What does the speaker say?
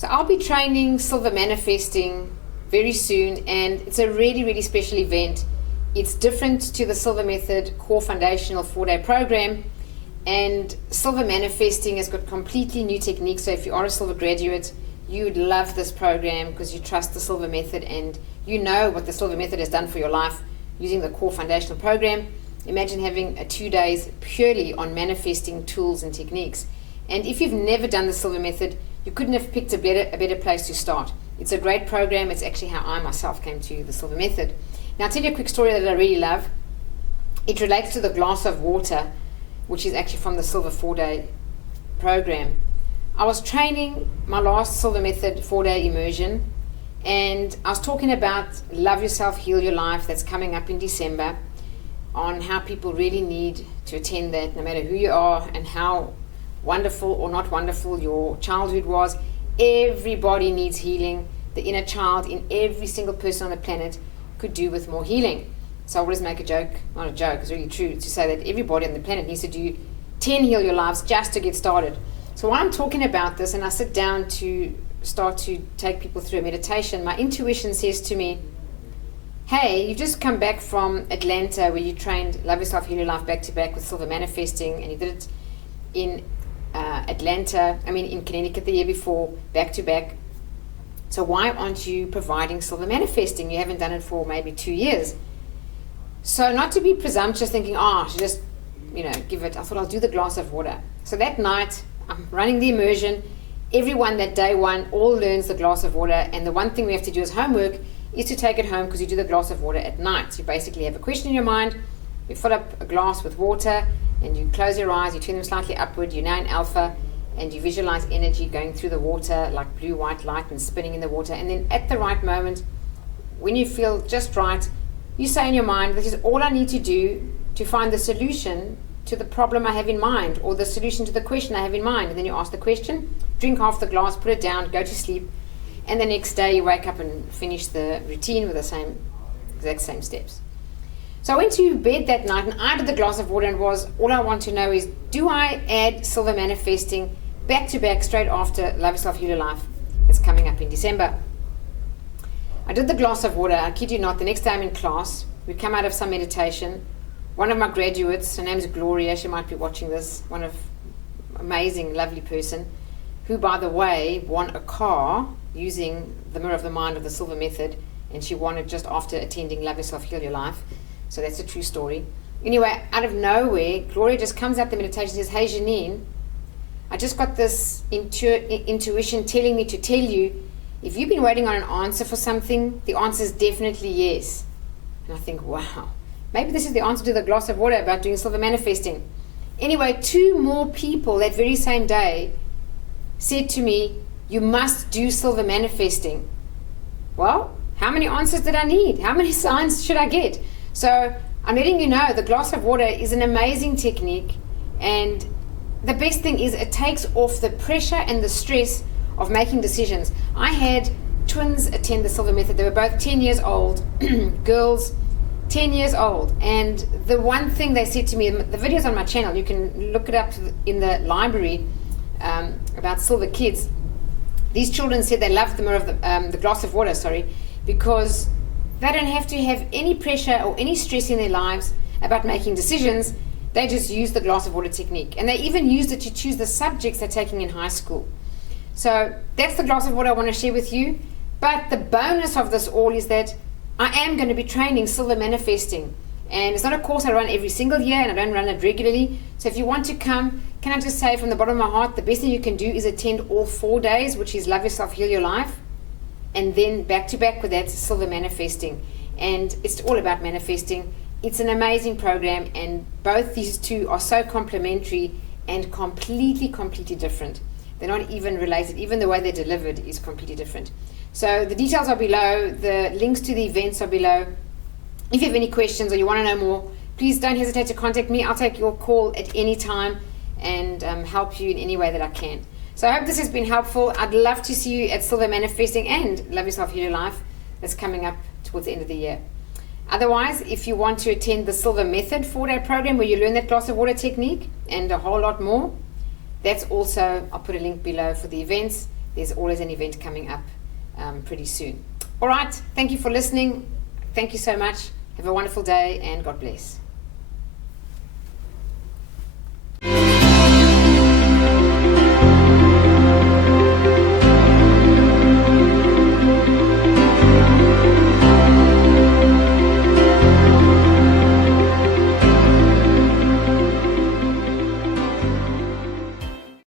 So I'll be training Silva Manifesting very soon, and it's a really, really special event. It's different to the Silva Method core foundational 4-day program, and Silva Manifesting has got completely new techniques. So if you are a Silva graduate, you would love this program because you trust the Silva Method and you know what the Silva Method has done for your life using the core foundational program. Imagine having 2 days purely on manifesting tools and techniques. And if you've never done the Silva Method, you couldn't have picked a better place to start. It's a great program. It's actually how I myself came to the Silva Method. Now I'll tell you a quick story that I really love. It relates to the glass of water, which is actually from the Silva 4-day program. I was training my last Silva Method 4-day immersion, and I was talking about Love Yourself, Heal Your Life that's coming up in December, on how people really need to attend that no matter who you are and how wonderful or not wonderful your childhood was. Everybody needs healing. The inner child in every single person on the planet could do with more healing. So I always make a joke, not a joke, it's really true, to say that everybody on the planet needs to do 10 Heal Your Lives just to get started. So while I'm talking about this and I sit down to start to take people through a meditation, my intuition says to me, hey, you've just come back from Atlanta where you trained Love Yourself, Heal Your Life back-to-back with Silva Manifesting, and you did it in in Connecticut the year before, back-to-back. So why aren't you providing Silva Manifesting? You haven't done it for maybe 2 years. So not to be presumptuous thinking, I should just, give it. I thought I'll do the glass of water. So that night, I'm running the immersion. Everyone that day one all learns the glass of water, and the one thing we have to do as homework is to take it home because you do the glass of water at night. So you basically have a question in your mind, you fill up a glass with water, and you close your eyes, you turn them slightly upward, you're now in alpha, and you visualize energy going through the water like blue-white light and spinning in the water. And then at the right moment, when you feel just right, you say in your mind, this is all I need to do to find the solution to the problem I have in mind, or the solution to the question I have in mind. And then you ask the question, drink half the glass, put it down, go to sleep, and the next day you wake up and finish the routine with the exact same steps. So I went to bed that night and I did the glass of water, and all I want to know is, do I add Silva Manifesting back to back straight after Love Yourself, Heal Your Life? It's coming up in December. I did the glass of water. I kid you not, the next day I'm in class. We come out of some meditation. One of my graduates, her name's Gloria, she might be watching this, one of amazing, lovely person, who, by the way, won a car using the Mirror of the Mind of the Silva Method, and she won it just after attending Love Yourself, Heal Your Life. So that's a true story. Anyway, out of nowhere, Gloria just comes out the meditation and says, hey Janine, I just got this intuition telling me to tell you, if you've been waiting on an answer for something, the answer is definitely yes. And I think, wow, maybe this is the answer to the glass of water about doing Silva Manifesting. Anyway, 2 more people that very same day said to me, you must do Silva Manifesting. Well, how many answers did I need? How many signs should I get? So I'm letting you know the glass of water is an amazing technique, and the best thing is it takes off the pressure and the stress of making decisions. I had twins attend the Silva Method. They were both 10 years old, girls, 10 years old. And the one thing they said to me, the video's on my channel, you can look it up in the library about Silva Kids. These children said they loved the mirror of the glass of water, because they don't have to have any pressure or any stress in their lives about making decisions. They just use the glass of water technique. And they even used it to choose the subjects they're taking in high school. So that's the glass of water I want to share with you. But the bonus of this all is that I am going to be training Silva Manifesting. And it's not a course I run every single year, and I don't run it regularly. So if you want to come, can I just say from the bottom of my heart, the best thing you can do is attend all 4 days, which is Love Yourself, Heal Your Life. And then back to back with that, Silva Manifesting. And it's all about manifesting. It's an amazing program, and both these two are so complementary and completely different. They're not even related. Even the way they're delivered is completely different. So the details are below. The links to the events are below. If you have any questions or you want to know more, please don't hesitate to contact me. I'll take your call at any time and help you in any way that I can. So I hope this has been helpful. I'd love to see you at Silva Manifesting and Love Yourself, Heal Your Life. That's coming up towards the end of the year. Otherwise, if you want to attend the Silva Method 4-day program where you learn that glass of water technique and a whole lot more, that's also, I'll put a link below for the events. there's always an event coming up pretty soon. All right, thank you for listening. Thank you so much. Have a wonderful day, and God bless.